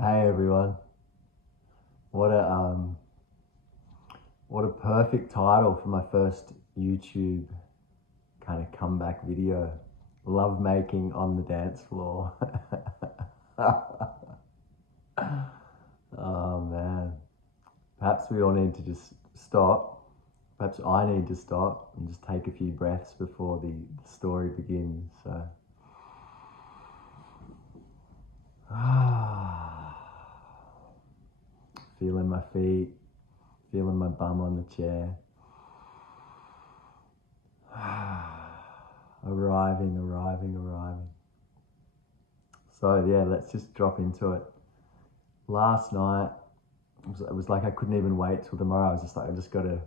Hey everyone. What a what a perfect title for my first YouTube kind of comeback video. Love making on the dance floor. Oh man. Perhaps we all need to just stop. Perhaps I need to stop and just take a few breaths before the story begins. So feeling my feet, feeling my bum on the chair. Arriving. So yeah, let's just drop into it. Last night, it was like I couldn't even wait till tomorrow. I was just like, I just got to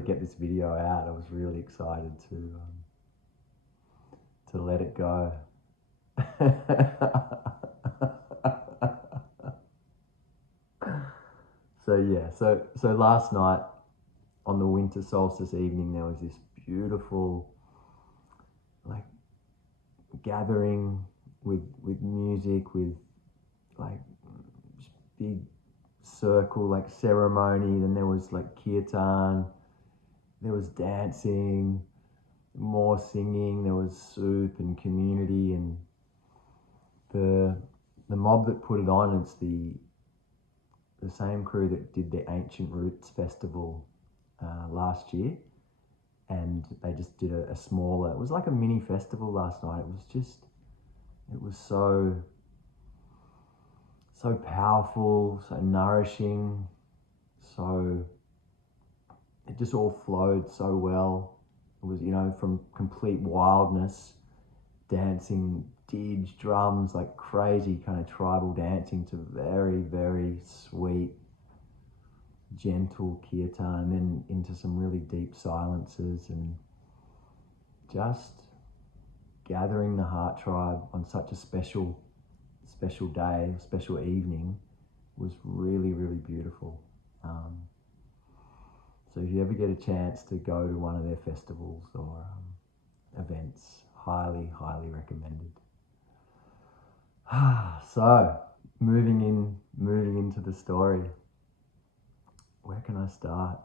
get this video out. I was really excited to let it go. So last night on the Winter Solstice evening, there was this beautiful like gathering with music, with like big circle like ceremony. Then there was like kirtan, there was dancing, more singing, there was soup and community. And the mob that put it on, it's the same crew that did the Ancient Roots Festival last year, and they just did a smaller, it was like a mini festival last night. It was so powerful, so nourishing, so it just all flowed so well. It was, from complete wildness, dancing, didge, drums, like crazy kind of tribal dancing, to very, very sweet, gentle kirtan, and then into some really deep silences, and just gathering the heart tribe on such a special day, special evening, was really, really beautiful. So if you ever get a chance to go to one of their festivals or events, highly recommended. So moving into the story. Where can I start?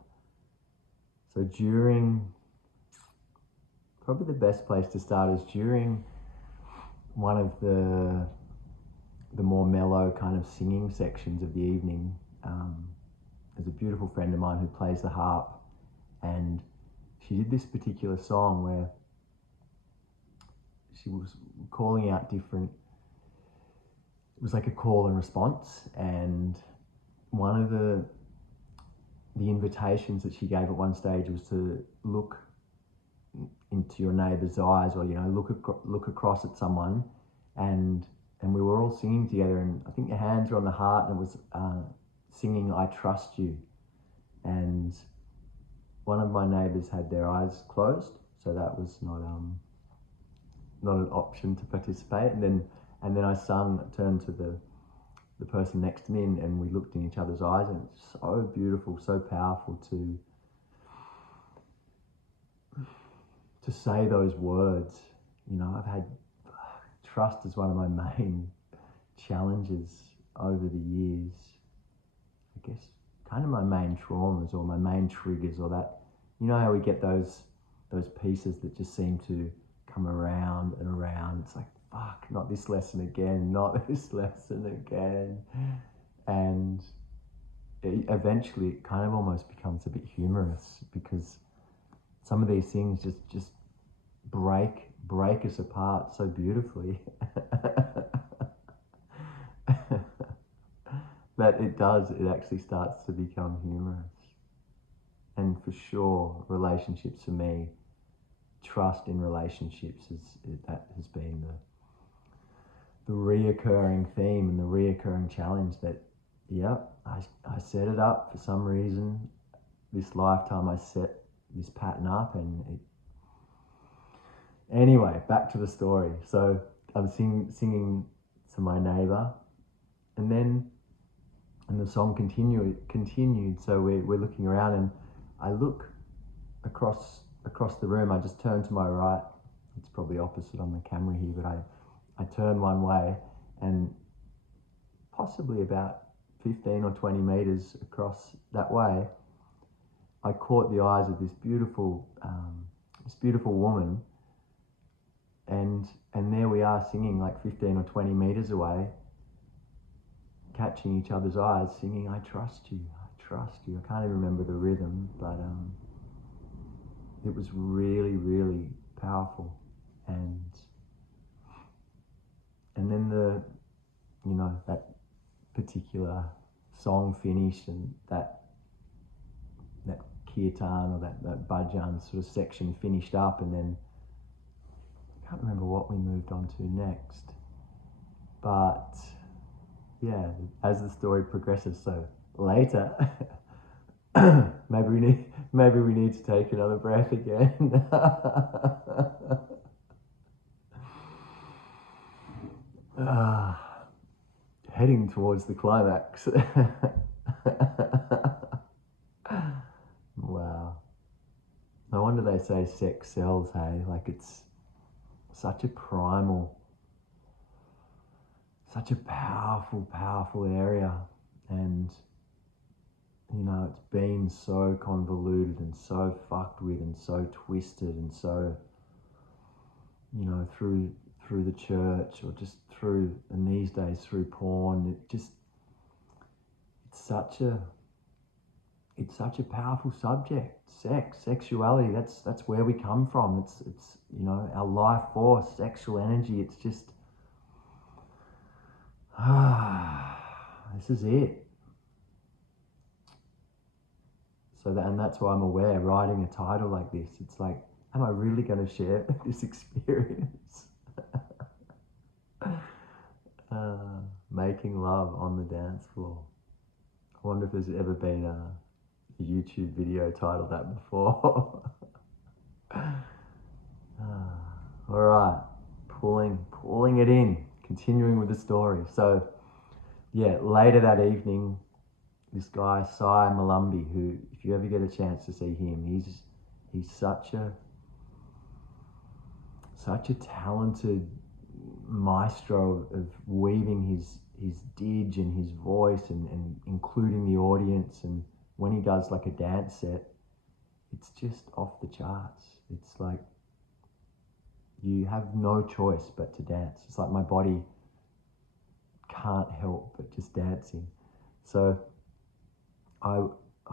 So probably the best place to start is during one of the more mellow kind of singing sections of the evening. There's a beautiful friend of mine who plays the harp, and she did this particular song where she was calling out different, it was like a call and response, and one of the invitations that she gave at one stage was to look into your neighbour's eyes, or look across at someone, and we were all singing together, and I think your hands were on the heart, and it was singing "I Trust You." And one of my neighbours had their eyes closed, so that was not an option to participate. And then I turned to the person next to me, and we looked in each other's eyes, and it's so beautiful, so powerful to say those words. I've had trust as one of my main challenges over the years. I guess kind of my main traumas or my main triggers, or that, how we get those pieces that just seem to come around and around. It's like, fuck, not this lesson again, not this lesson again. And eventually it kind of almost becomes a bit humorous, because some of these things just break us apart so beautifully. That it actually starts to become humorous. And for sure, relationships for me, trust in relationships that has been the reoccurring theme and the reoccurring challenge. That, I set it up for some reason. This lifetime I set this pattern up, and anyway, back to the story. So I'm singing to my neighbour, and the song continued. So we're looking around, and I look across the room. I just turn to my right. It's probably opposite on the camera here, but I turn one way, and possibly about 15 or 20 meters across that way, I caught the eyes of this beautiful woman, and there we are singing like 15 or 20 meters away, catching each other's eyes, singing, "I trust you, I trust you." I can't even remember the rhythm, but it was really, really powerful. And then that particular song finished, and that kirtan or that bhajan sort of section finished up, and then I can't remember what we moved on to next. But yeah, as the story progresses, so later, maybe we need to take another breath again. Heading towards the climax. Wow. No wonder they say sex sells, hey? Like, it's such a primal, such a powerful, powerful area. And, it's been so convoluted and so fucked with and so twisted and so, through the church, or just through, and these days through porn. It's such a powerful subject. Sexuality, that's where we come from. It's our life force, sexual energy. It's just this is it. And that's why I'm aware, writing a title like this, it's like, am I really going to share this experience? Making love on the dance floor. I wonder if there's ever been a YouTube video titled that before. All right, pulling it in, continuing with the story. So yeah, later that evening, this guy Sai Malambi, who, if you ever get a chance to see him, he's such a talented maestro of weaving his dig and his voice and including the audience. And when he does like a dance set, it's just off the charts. It's like you have no choice but to dance. It's like my body can't help but just dancing. So I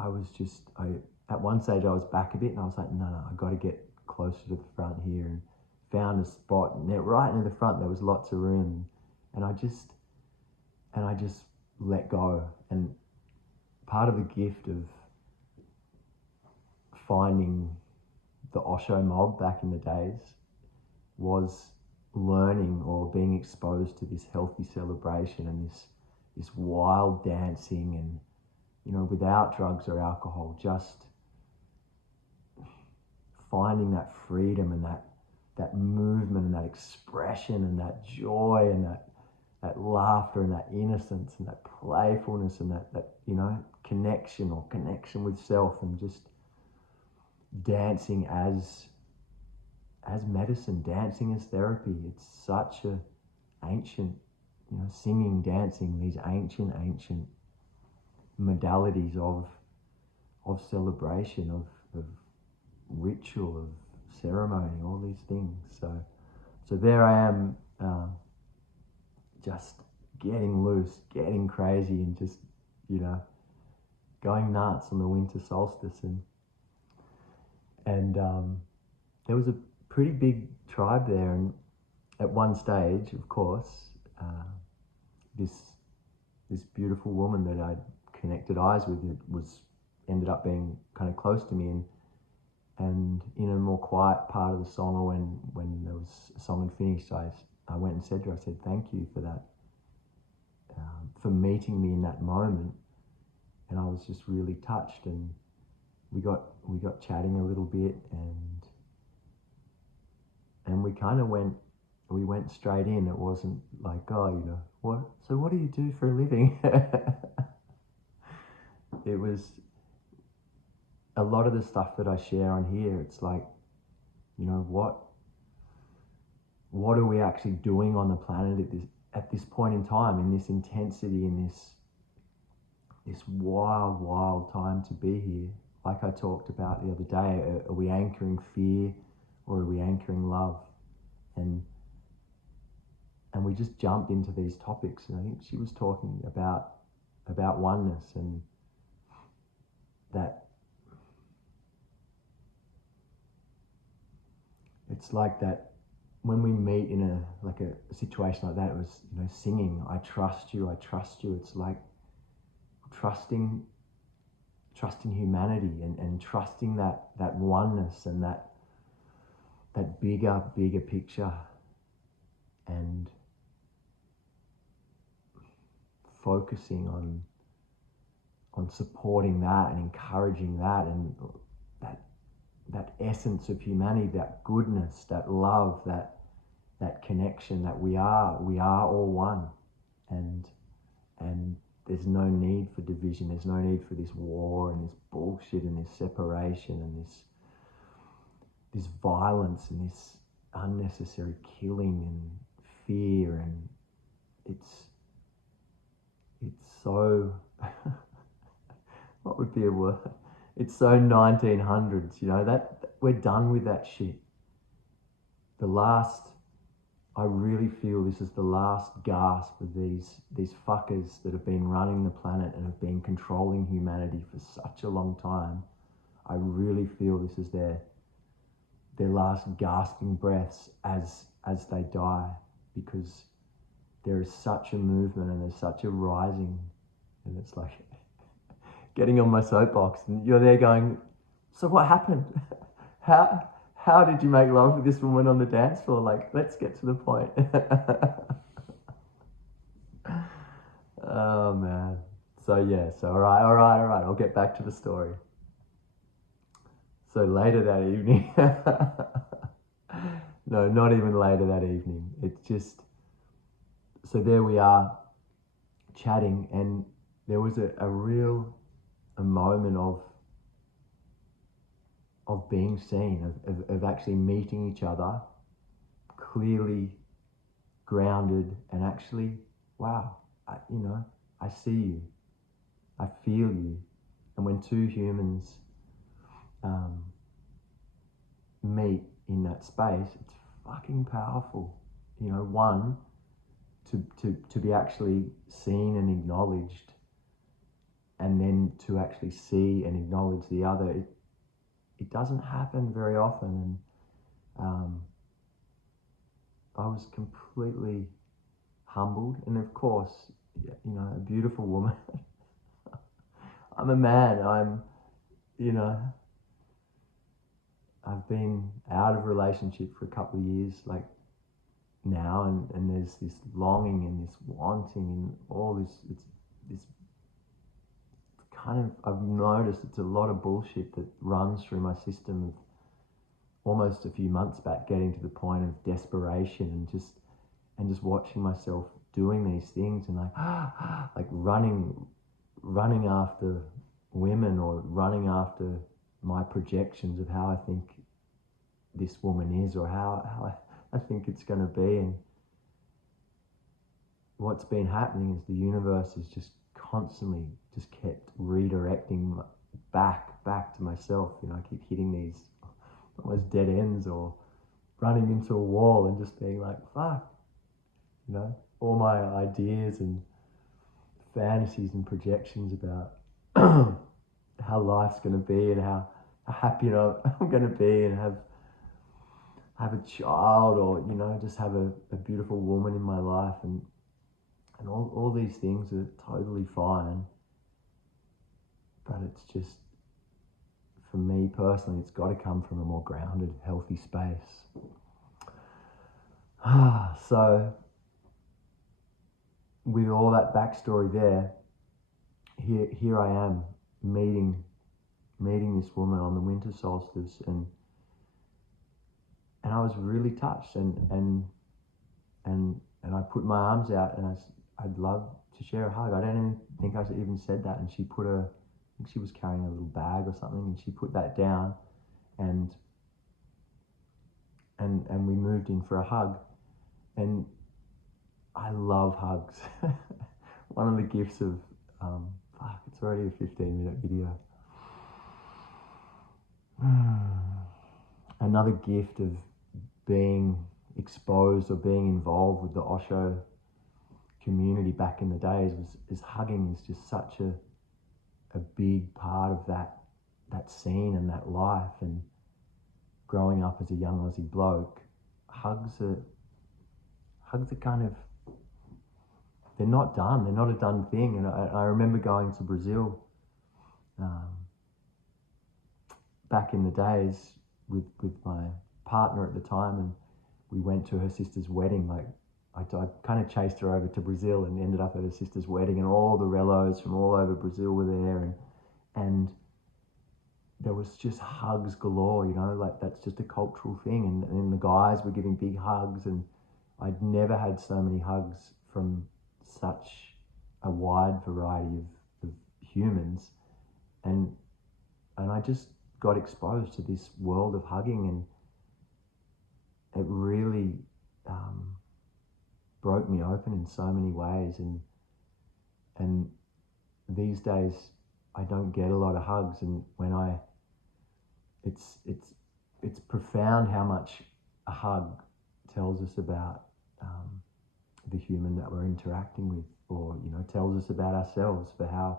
was just, at one stage I was back a bit, and I was like, no, I got to get closer to the front here, and found a spot, and right near the front there was lots of room, and I just let go. And part of the gift of finding the Osho mob back in the days was learning or being exposed to this healthy celebration and this wild dancing, and without drugs or alcohol, just finding that freedom and that movement and that expression and that joy and that laughter and that innocence and that playfulness and that connection with self, and just dancing as medicine, dancing as therapy. It's such a ancient, singing, dancing, these ancient modalities of celebration, of ritual, of ceremony, all these things. So there I am, just getting loose, getting crazy, and just going nuts on the winter solstice. And there was a pretty big tribe there, and at one stage, of course, this beautiful woman that I'd connected eyes with ended up being kind of close to me, and in a more quiet part of the song, or when there was a song had finished, I went and said to her, I said, thank you for that, for meeting me in that moment. And I was just really touched, and we got chatting a little bit, and we kind of went straight in. It wasn't like, oh, what do you do for a living? It was a lot of the stuff that I share on here. It's like, what are we actually doing on the planet at this point in time, in this intensity, in this wild, wild time to be here. Like I talked about the other day, are we anchoring fear or are we anchoring love? And we just jumped into these topics, and I think she was talking about oneness, and that it's like that when we meet in a situation like that, it was, you know, singing, I trust you, I trust you. It's like trusting humanity and trusting that oneness and that bigger picture, and focusing on supporting that and encouraging that, and that essence of humanity, that goodness, that love, that connection, that we are all one, and there's no need for division, there's no need for this war and this bullshit and this separation and this violence and this unnecessary killing and fear, and it's so what would be a word? It's so 1900s, you know, that we're done with that shit. I really feel this is the last gasp of these fuckers that have been running the planet and have been controlling humanity for such a long time. I really feel this is their last gasping breaths as they die, because there is such a movement and there's such a rising, and it's like getting on my soapbox, and you're there going, so what happened? How did you make love with this woman on the dance floor? Like, let's get to the point. Oh man. So all right, I'll get back to the story. So later that evening, no, not even later that evening. It's just, so there we are chatting, and there was a moment of being seen, of actually meeting each other, clearly grounded, and actually, wow, I see you, I feel you. And when two humans meet in that space, it's fucking powerful. You know, one, to be actually seen and acknowledged, and then to actually see and acknowledge the other, it doesn't happen very often. And I was completely humbled, and of course, you know, a beautiful woman. I'm a man, I've been out of relationship for a couple of years, like now, and there's this longing and this wanting and all this kind of, I've noticed it's a lot of bullshit that runs through my system, of almost a few months back getting to the point of desperation and just watching myself doing these things, and like running after women, or running after my projections of how I think this woman is, or how I think it's going to be. And what's been happening is the universe is just constantly just kept redirecting back to myself. You know, I keep hitting these almost dead ends, or running into a wall and just being like, fuck, you know, all my ideas and fantasies and projections about how life's going to be, and how happy, you know, I'm going to be, and have a child, or, you know, just have a beautiful woman in my life, and all these things are totally fine. But it's just, for me personally, it's got to come from a more grounded, healthy space. So with all that backstory there, here I am meeting this woman on the winter solstice, and I was really touched, and I put my arms out, and I'd love to share a hug. I don't even think I even said that, and she put I think she was carrying a little bag or something, and she put that down, and we moved in for a hug. And I love hugs. One of the gifts of, it's already a 15-minute video. Another gift of being exposed or being involved with the Osho community back in the days is hugging is just such a big part of that scene and that life. And growing up as a young Aussie bloke, hugs are kind of, they're not done. They're not a done thing. And I remember going to Brazil back in the days with my partner at the time, and we went to her sister's wedding. Like I kind of chased her over to Brazil and ended up at her sister's wedding, and all the relos from all over Brazil were there, and there was just hugs galore, you know, like that's just a cultural thing. And the guys were giving big hugs, and I'd never had so many hugs from such a wide variety of humans. And I just got exposed to this world of hugging, and it really broke me open in so many ways. And these days I don't get a lot of hugs, and when it's profound how much a hug tells us about the human that we're interacting with, or you know, tells us about ourselves, for how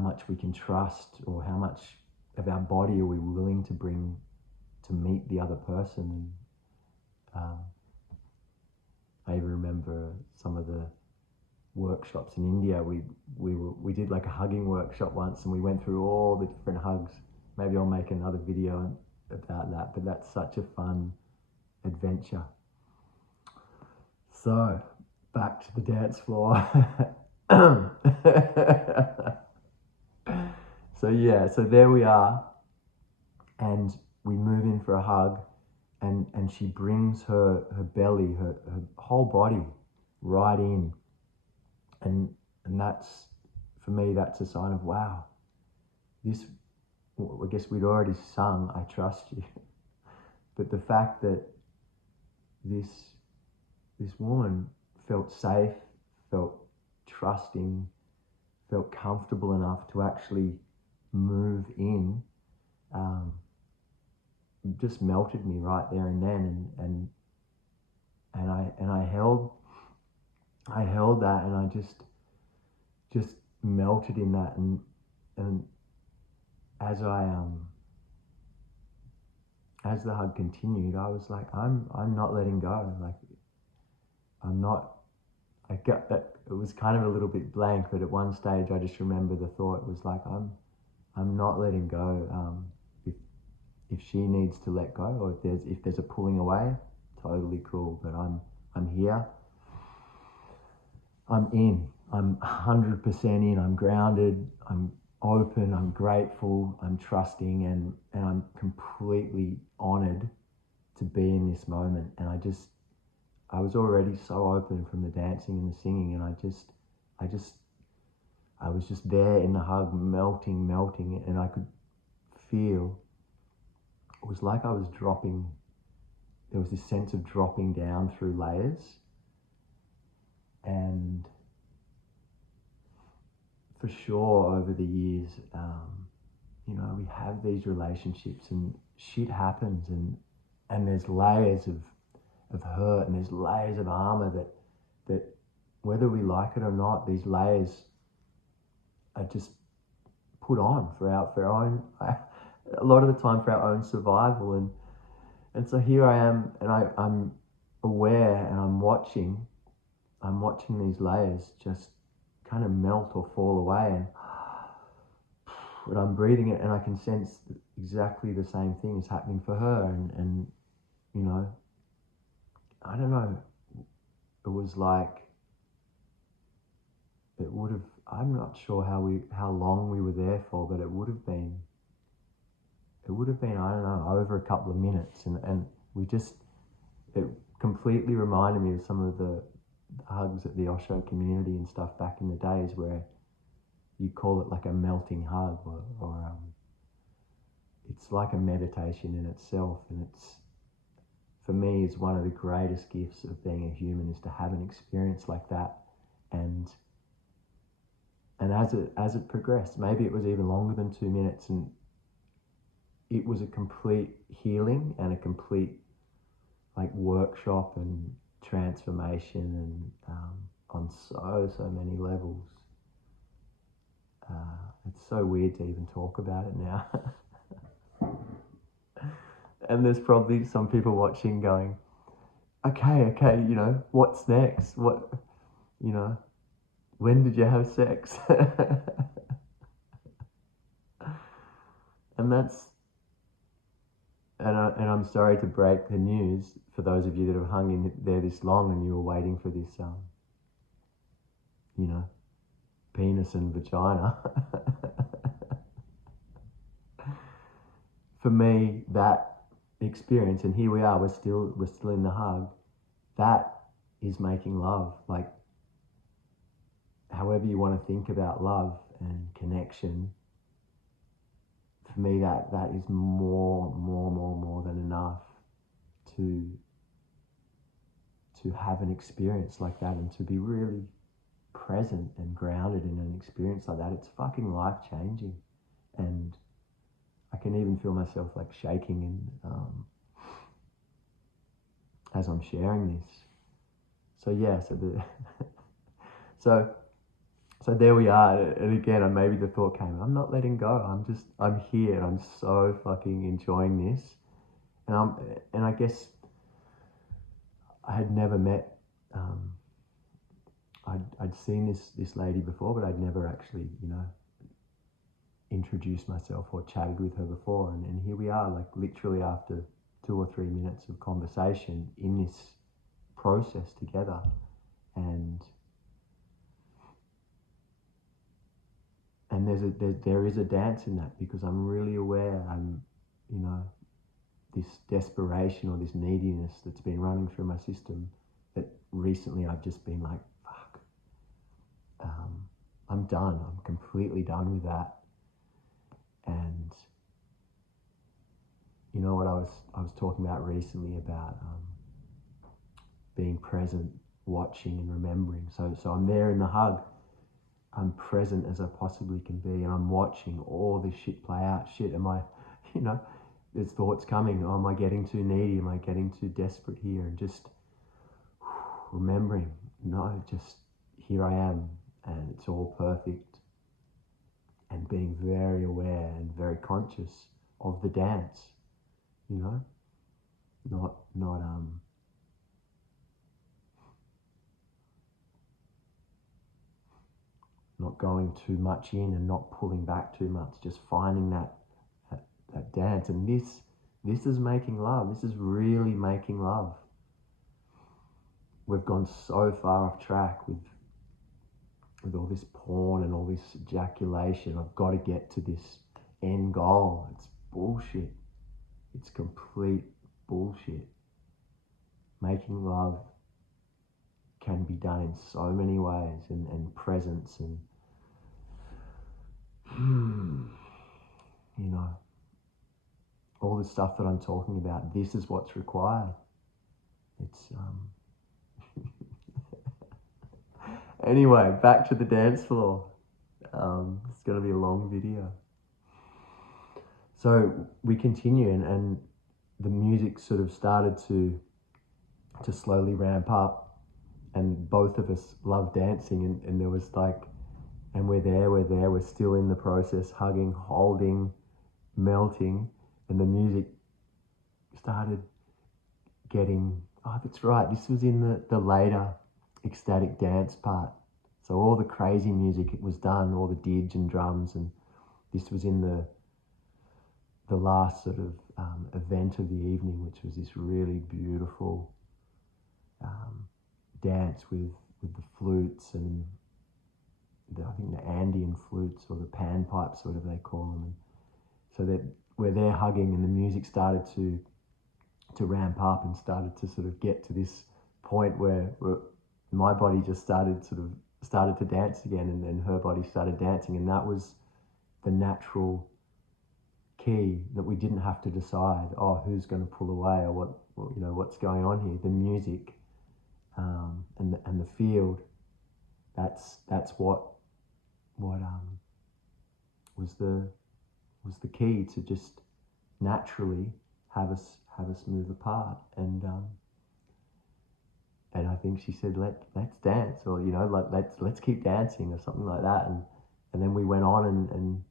much we can trust, or how much of our body are we willing to bring to meet the other person. And I even remember some of the workshops in India. We did like a hugging workshop once, and we went through all the different hugs. Maybe I'll make another video about that, but that's such a fun adventure. So back to the dance floor. So there we are, and we move in for a hug, and she brings her belly, her whole body right in, and that's, for me, that's a sign of, wow, this, I guess we'd already sung I trust you, but the fact that this woman felt safe, felt trusting, felt comfortable enough to actually move in, just melted me right there and then. And I held that, and I just melted in that. And as as the hug continued, I was like, I'm not letting go. Like, I'm not. I got that. It was kind of a little bit blank, but at one stage I just remember the thought was like, I'm not letting go. If she needs to let go, or if there's a pulling away, totally cool. But I'm here. I'm in. I'm 100% in. I'm grounded. I'm open. I'm grateful. I'm trusting, and I'm completely honored to be in this moment. And I was already so open from the dancing and the singing, and I was just there in the hug, melting, and I could feel, it was like I was dropping, there was this sense of dropping down through layers. And for sure, over the years, you know, we have these relationships, and shit happens, and there's layers of hurt, and there's layers of armor that whether we like it or not, these layers are just put on for our own, a lot of the time for our own survival. And so here I am, and I'm aware, and I'm watching these layers just kind of melt or fall away, and I'm breathing it, and I can sense exactly the same thing is happening for her. And you know, I don't know, it was like, it would have, I'm not sure how long we were there for, but it would have been, I don't know, over a couple of minutes. And we just, it completely reminded me of some of the hugs at the Osho community and stuff back in the days, where you call it like a melting hug, or it's like a meditation in itself. And it's, for me is one of the greatest gifts of being a human, is to have an experience like that. And as it progressed, maybe it was even longer than 2 minutes, and it was a complete healing and a complete like workshop and transformation, and on so many levels. It's so weird to even talk about it now. And there's probably some people watching going, okay, you know, what's next? What, you know, when did you have sex? And that's, and I'm sorry to break the news for those of you that have hung in there this long and you were waiting for this, you know, penis and vagina. For me, that experience, and here we are, we're still in the hug, that is making love. Like, however you want to think about love and connection, for me that is more than enough to have an experience like that, and to be really present and grounded in an experience like that. It's fucking life changing, and I can even feel myself like shaking as I'm sharing this. So yeah, so there we are. And again, maybe the thought came, I'm not letting go. I'm here, and I'm so fucking enjoying this. And I guess I had never met. I'd seen this lady before, but I'd never actually, you know, introduced myself or chatted with her before. And here we are, like literally after 2 or 3 minutes of conversation in this process together. And there is a dance in that, because I'm really aware, you know, this desperation or this neediness that's been running through my system, that recently I've just been like, fuck, I'm done. I'm completely done with that. And you know what I was talking about recently about being present, watching and remembering. So I'm there in the hug. I'm present as I possibly can be, and I'm watching all this shit play out. Shit, am I, you know, there's thoughts coming. Oh, am I getting too needy? Am I getting too desperate here? And just remembering, no, just here I am, and it's all perfect. And being very aware and very conscious of the dance, you know, not going too much in and not pulling back too much, just finding that dance. And this is making love. This is really making love. We've gone so far off track with all this porn and all this ejaculation. I've got to get to this end goal. It's bullshit. It's complete bullshit. Making love can be done in so many ways, and presence, and you know, all the stuff that I'm talking about. This is what's required. It's anyway, back to the dance floor. It's going to be a long video. So we continue, and the music sort of started to slowly ramp up. And both of us love dancing, and there was like, and we're there, we're still in the process, hugging, holding, melting, and the music started getting, oh, that's right, this was in the later ecstatic dance part. So all the crazy music was done, all the didge and drums, and this was in the last sort of event of the evening, which was this really beautiful dance with the flutes, and I think the Andean flutes, or the panpipes, whatever they call them. And so that we're there hugging, and the music started to ramp up and started to sort of get to this point where my body just started to dance again, and then her body started dancing, and that was the natural key, that we didn't have to decide, oh, who's going to pull away or what, well, you know, what's going on here? The music, and the field. That's what was the key to just naturally have us move apart. And I think she said, let's dance, or you know, like let's keep dancing, or something like that. And then we went on, and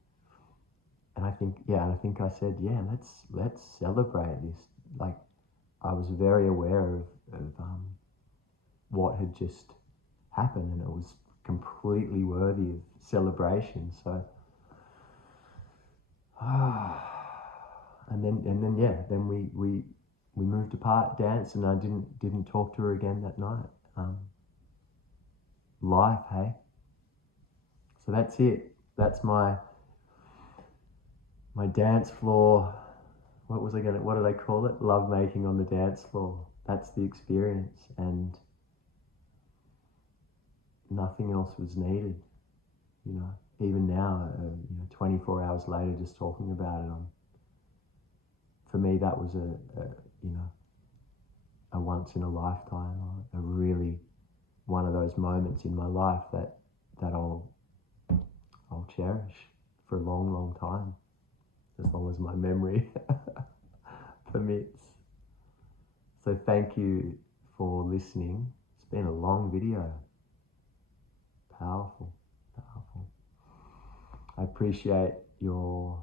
I think, yeah, and I think I said, yeah, let's celebrate this. Like, I was very aware of what had just happened, and it was completely worthy of celebration. So, and then yeah, then we moved apart, danced, and I didn't talk to her again that night. Life, hey. So that's it. That's my dance floor. What did I call it? Love making on the dance floor. That's the experience, and nothing else was needed. You know, even now, 24 hours later, just talking about it, for me, that was a once in a lifetime, or a really one of those moments in my life that I'll cherish for a long, long time, as long as my memory permits. So thank you for listening. It's been a long video. Powerful. I appreciate your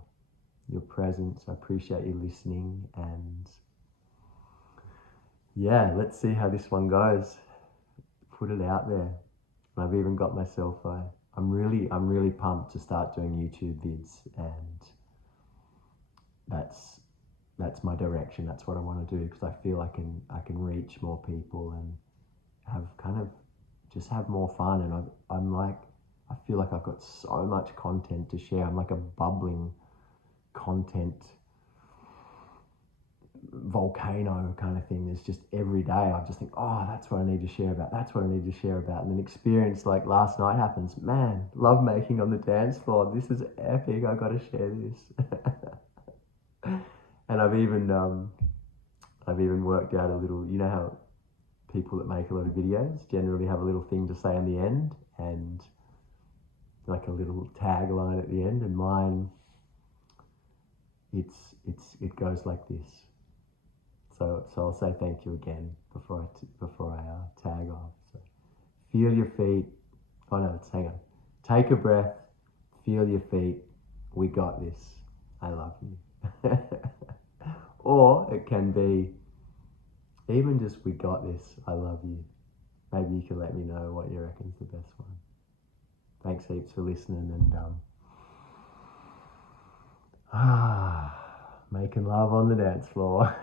presence. I appreciate you listening, and yeah, let's see how this one goes. Put it out there. And I've even got myself I'm really pumped to start doing YouTube vids, and that's my direction. That's what I want to do, because I feel I can reach more people and have more fun. And I feel like I've got so much content to share. I'm like a bubbling content volcano kind of thing. There's just every day I just think, oh, that's what I need to share about. That's what I need to share about. And then experience like last night happens. Man, love making on the dance floor. This is epic. I got to share this. And I've even worked out a little. You know how people that make a lot of videos generally have a little thing to say in the end, and like a little tagline at the end. And mine, it goes like this. So I'll say thank you again before I tag off. So feel your feet. Oh no, hang on. Take a breath. Feel your feet. We got this. I love you. Or it can be even just we got this. I love you. Maybe you can let me know what you reckon's the best one. Thanks heaps for listening, and making love on the dance floor.